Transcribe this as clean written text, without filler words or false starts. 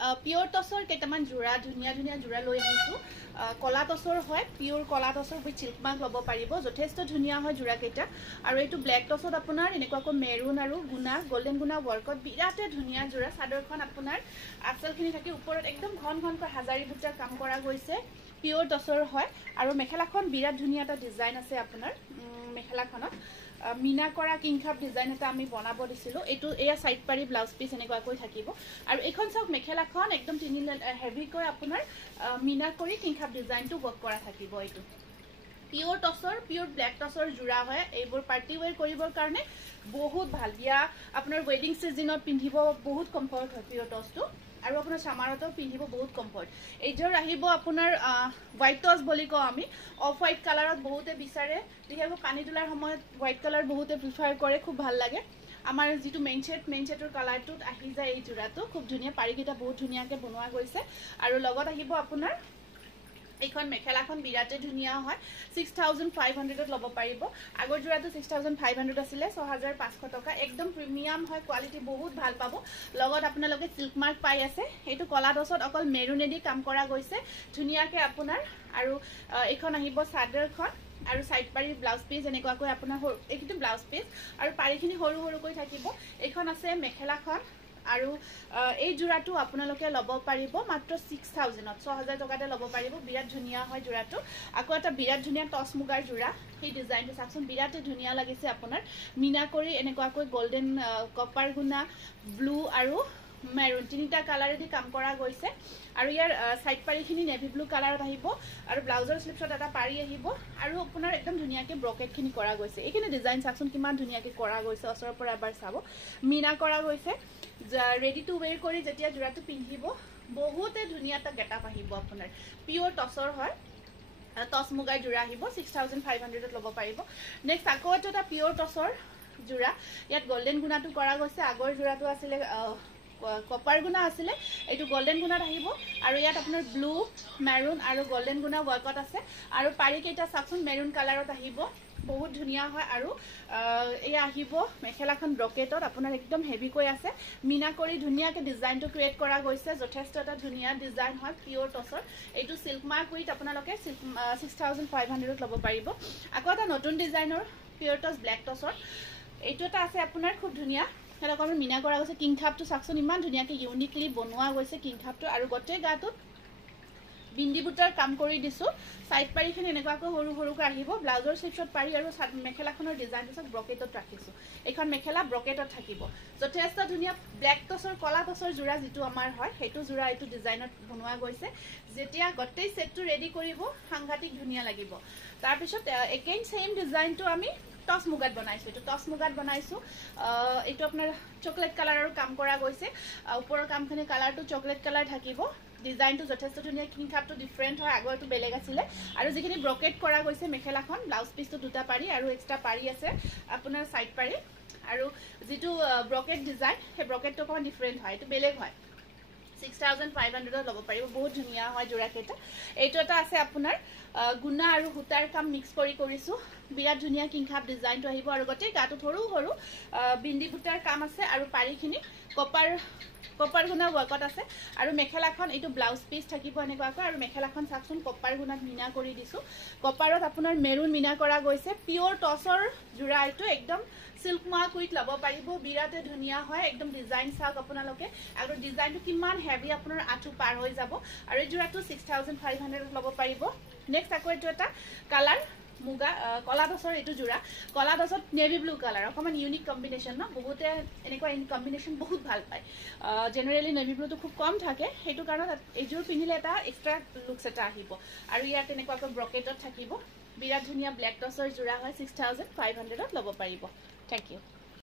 pure টসৰ কেইটামান জোড়া ধুনীয়া ধুনীয়া জোড়া লৈ আহিছো কলা টসৰ হয় পিওৰ কলা টসৰ উইথ সিল্ক মাৰ্ক লব পাৰিব যথেষ্ট ধুনীয়া হয় জোড়া কেইটা আৰু এইটো ব্ল্যাক টসত আপোনাৰ এনেকুৱাকৈ মেৰুন আৰু গুনা গোল্ডেন গুনা ওয়াৰ্কত বিৰাটে ধুনীয়া জোড়া চাদৰখন আপোনাৰ আঁচলখিনি থাকি ওপৰত একদম ঘন ঘনকৈ হাজাৰী বুটাৰ কাম কৰা গৈছে পিওৰ টসৰ হয় আৰু মেখেলাখন বিৰাট ধুনীয়া এটা ডিজাইন আছে আপোনাৰ মেখেলাখনত মিনা কৰা কিংখাপ ডিজাইন এটা আমি বনাব দিছিলো এটো এয়া সাইড পাৰি ব্লাউজ পিস এনেকুৱাকৈ থাকিব আৰু এখন সব মেখেলাখন একদম তিনি হেভি কৈ আপোনাৰ মিনা কৰি কিংখাপ ডিজাইনটো ওয়াৰ্ক কৰা থাকিব এটো পিওৰ টসৰ পিওৰ ব্ল্যাক টসৰ জোড়া হয় এইবোৰ পাৰ্টি ওয়্যাৰ কৰিবৰ কাৰণে বহুত ভাল বিয়া আপোনাৰ ওয়েডিং সিজনত পিন্ধিব বহুত কমফৰ্ট হয় পিওৰ টসটো আৰু আপোনাৰ সামাৰতো পিন্ধিব বহুত কমফৰ্ট এইজৰ আহিব আপোনাৰ হোৱাইট টস বুলি কও আমি অফ হোৱাইট কালাৰত বহুতে বিচাৰে বিহেব পানী তোলাৰ সময়ত হোৱাইট কালাৰ বহুতে প্ৰিফাৰ কৰে খুব ভাল লাগে আমাৰ যেটো মেইন সেটৰ কালাৰটোত আহি যায় এই জোড়াটো খুব ধুনীয়া পাৰিকিটা বহুত ধুনীয়াকে বনোৱা গৈছে আৰু লগত আহিব আপোনাৰ এইখন মেখেলাখন বিৰাটে ধুনীয়া হয় 6500 লব পাৰিব আগৰ জোড়াটো 6500 আছিল 6500 টকা একদম প্ৰিমিয়াম হয় কোৱালিটি বহুত ভাল পাব লগত আপোনালোকে সিল্ক মাৰ্ক পাই আছে এটো কলা টসত অকল মেৰুনেদি কাম কৰা গৈছে ধুনীয়াকে আপোনাৰ আৰু এইখন আহিব চাদৰখন আৰু সাইড পাৰি ব্লাউজ পিস এনেকুৱাকৈ আপোনাৰ এইটো ব্লাউজ পিস আৰু পাৰিখিনি সৰু সৰুকৈ থাকিব এইখন আছে মেখেলাখন আৰু এই জোড়াটো আপোনালোকে লব পাৰিব মাত্ৰ 6000 ত 6000 টকাতে লব পাৰিব বিৰাট ধুনীয়া হয় জোড়াটো আকৌ এটা বিৰাট ধুনীয়া টস মুগাৰ জোড়া এই ডিজাইনটো চাকচোন বিৰাট ধুনীয়া লাগিছে আপোনাৰ মিনা কৰি এনেকুৱাকৈ গোল্ডেন কপাৰ গুনা ব্লু আৰু মেৰুন তিনিটা কালাৰেদি কাম কৰা গৈছে আৰু ইয়াৰ সাইড পাৰিখিনি নেভি ব্লু কালাৰত আহিব আৰু ব্লাউজৰ স্লিপছত এটা পাৰি আহিব আৰু আপোনাৰ একদম ধুনীয়াকে ব্ৰকেটখিনি কৰা গৈছে এইখিনি ডিজাইন চাকচোন কিমান ধুনীয়াকে কৰা গৈছে ওচৰৰ পৰা এবাৰ চাব মিনা কৰা গৈছে ৰেডি টু ওয়্যাৰ কৰি যেতিয়া জোড়াটো পিন্ধিব বহুতে ধুনীয়া এটা গেটআপ আহিব আপোনাৰ পিওৰ টসৰ হয় টস মুগাৰ জোড়া আহিব 6500 ত লব পাৰিব নেক্সট আকৌ এটা পিওৰ টসৰ জোড়া ইয়াত গোল্ডেন গুনাটো কৰা গৈছে আগৰ জোড়াটো আছিল কপাৰ গুনা আছিল এটো গোল্ডেন গুনাত আহিব আৰু ইয়াত আপোনাৰ ব্লু মেৰুন আৰু গোল্ডেন গুনা ওয়াৰ্কত আছে আৰু পাৰি কেইটা সাকচোন মেৰুন কালাৰত আহিব বহুত ধুনীয়া হয় আৰু এই আহিব মেখেলাখন ব্ৰকেটত আপোনাৰ একদম হেভি কৈ আছে মিনা কৰি ধুনীয়াকে ডিজাইনটো ক্ৰিয়েট কৰা গৈছে যথেষ্ট এটা ধুনীয়া ডিজাইন হয় পিওৰ টসৰ এইটো সিল্ক মাৰ্ক উইথ আপোনালোকে 6500 ত লব পাৰিব আকৌ এটা নতুন ডিজাইনৰ পিওৰ টস ব্ল্যাক টসৰ এইটো এটা আছে আপোনাৰ খুব ধুনীয়া এটা কোন মিনা কৰা গৈছে কিংখাপটো সাকচোন ইমান ধুনীয়াকে ইউনিকলি বনোৱা গৈছে কিংখাপটো আৰু গটে গাটোত বিন্দি বুটাৰ কাম কৰি দিছো সাইড পাৰিখিনি এনেকুৱাকৈ সৰু সৰুকৈ আহিব ব্লাউজৰ স্লিপছত পাৰি আৰু মেখেলাখনৰ ডিজাইনটো সব ব্ৰকেটত ৰাখিছো এখন মেখেলা ব্ৰকেটত থাকিব যথেষ্ট ধুনীয়া ব্ল্যাক টসৰ কলা টসৰ জোড়া যেটো আমাৰ হয় হেতু জোড়া এইটো ডিজাইনত বনোৱা গৈছে যেতিয়া গটেই সেটটো ৰেডি কৰিব সাংঘাতিক ধুনীয়া লাগিব তাৰ পিছত একেন সেম ডিজাইনটো আমি টস মুগাত বনাইছো এটো টস মুগাত বনাইছো এটো আপোনাৰ চকলেট কালাৰৰ কাম কৰা গৈছে ওপৰৰ কামখিনি কালাৰটো চকলেট কালাৰ থাকিব ডিজাইনটো যথেষ্ট ধুনীয়া কিংখাপটো ডিফাৰেন্ট হয় আগৰটো বেলেগ আছিল আৰু যিখিনি ব্ৰকেট কৰা গৈছে মেখেলাখন ব্লাউজ পিসটো দুটা পাৰি আৰু এক্সট্ৰা পাৰি আছে আপোনাৰ সাইড পাৰি আৰু যেটো ব্ৰকেট ডিজাইন হে ব্ৰকেটটো কোন ডিফাৰেন্ট হয় এটো বেলেগ হয় 6500 ত লব পাৰিব বহুত ধুনীয়া হয় জোড়া কেটা এইটো এটা আছে আপোনাৰ গুনা আৰু হুতাৰ কাম মিক্স কৰি কৰিছো বিৰাট ধুনীয়া কিংখাপ ডিজাইনটো আহিব আৰু গটে গাটো সৰু সৰু বিন্দি বুটাৰ কাম আছে আৰু পাৰিখিনি কপাৰ গুনা ওয়াৰ্কত আছে আৰু মেখেলাখন এইটো ব্লাউজ পিস থাকিব এনেকুৱাকৈ আৰু মেখেলাখন সাকচোন কপাৰ গুনাত মিনা কৰি দিছো কপাৰত আপোনাৰ মেৰুন মিনা কৰা গৈছে পিওৰ টসৰ জোড়া এইটো একদম সিল্ক মাৰ্ক উইথ লব পাৰিব বিৰাটে ধুনীয়া হয় একদম ডিজাইন চাওক আপোনালোকে আৰু ডিজাইনটো কিমান হেভি আপোনাৰ আঠু পাৰ হৈ যাব আৰু এই জোড়াটো 6500 লব পাৰিব নেক্সট আকৌ এইটো এটা কালাৰ মুগা কলা টসৰ এটো জোড়া কলা টসত নেভি ব্লু কালাৰ অকমান ইউনিক কম্বিনেশন ন বহুতে এনেকুৱা ইন কম্বিনেশন বহুত ভাল পায় জেনাৰেলি নেভি ব্লুটো খুব কম থাকে হেতু কাৰণত এজোৰ পিনিলে এটা এক্সট্ৰা লুকস এটা আহিব আৰু ইয়াত এনেকুৱাকৈ ব্ৰকেটত থাকিব বিৰাট ধুনীয়া ব্ল্যাক টসৰ জোড়া হয় 6500 ত লব পাৰিব থ্যাংক ইউ